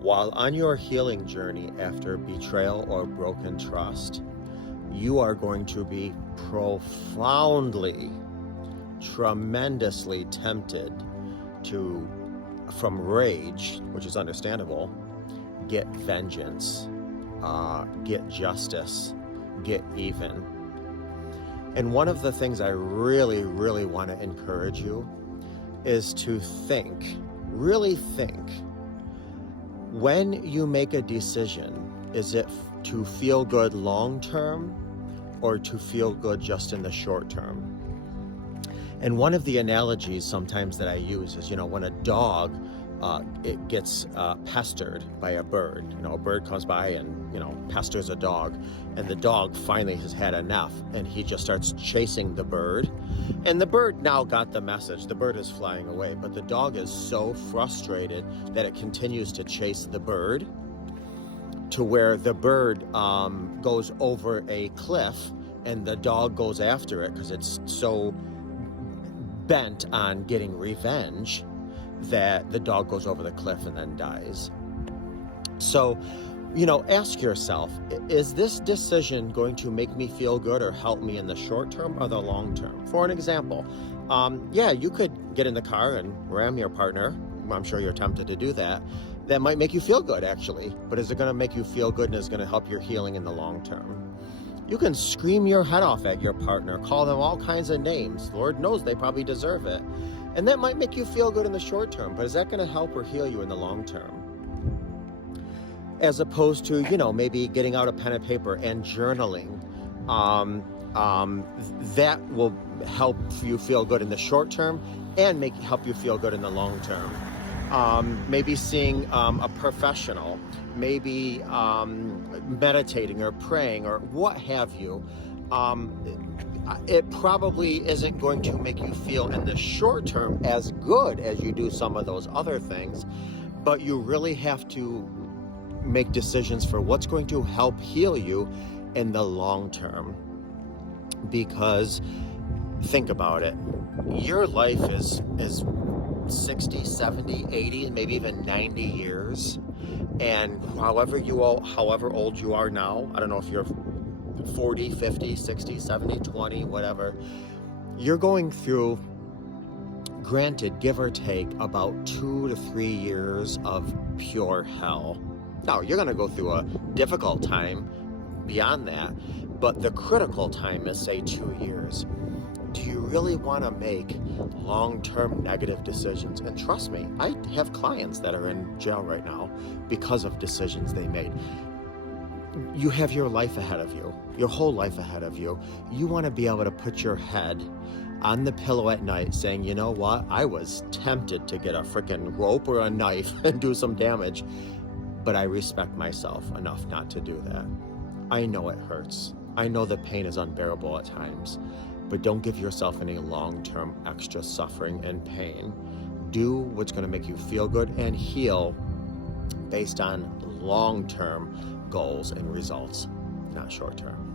While on your healing journey after betrayal or broken trust, you are going to be profoundly, tremendously tempted to, from rage, which is understandable, get vengeance, get justice, get even. And one of the things I really, really want to encourage you is to think, really think, when you make a decision, is it to feel good long term or to feel good just in the short term? And one of the analogies sometimes that I use is, when a dog it gets pestered by a bird. A bird comes by and, pesters a dog, and the dog finally has had enough, and he just starts chasing the bird. And the bird now got the message. The bird is flying away, but the dog is so frustrated that it continues to chase the bird to where the bird goes over a cliff, and the dog goes after it because it's so bent on getting revenge that the dog goes over the cliff and then dies. So, ask yourself, is this decision going to make me feel good or help me in the short term or the long term? For an example, you could get in the car and ram your partner. I'm sure you're tempted to do that. That might make you feel good, actually. But is it going to make you feel good and is going to help your healing in the long term? You can scream your head off at your partner, call them all kinds of names. Lord knows they probably deserve it. And that might make you feel good in the short term, but is that going to help or heal you in the long term? As opposed to, maybe getting out a pen and paper and journaling. That will help you feel good in the short term and help you feel good in the long term. Maybe seeing a professional, maybe meditating or praying or what have you. It probably isn't going to make you feel in the short term as good as you do some of those other things, but you really have to make decisions for what's going to help heal you in the long term. Because think about it, your life is 60, 70, 80, maybe even 90 years. And however old you are now, I don't know if you're 40, 50, 60, 70, 20, whatever, you're going through, granted, give or take, about 2 to 3 years of pure hell. Now, you're going to go through a difficult time beyond that, but the critical time is, say, 2 years. Do you really want to make long-term negative decisions? And trust me, I have clients that are in jail right now because of decisions they made. You have your life ahead of you, your whole life ahead of you. You want to be able to put your head on the pillow at night saying, you know what, I was tempted to get a freaking rope or a knife and do some damage, but I respect myself enough not to do that. I know it hurts. I know the pain is unbearable at times, but don't give yourself any long-term extra suffering and pain. Do what's going to make you feel good and heal based on long-term goals and results, not short-term.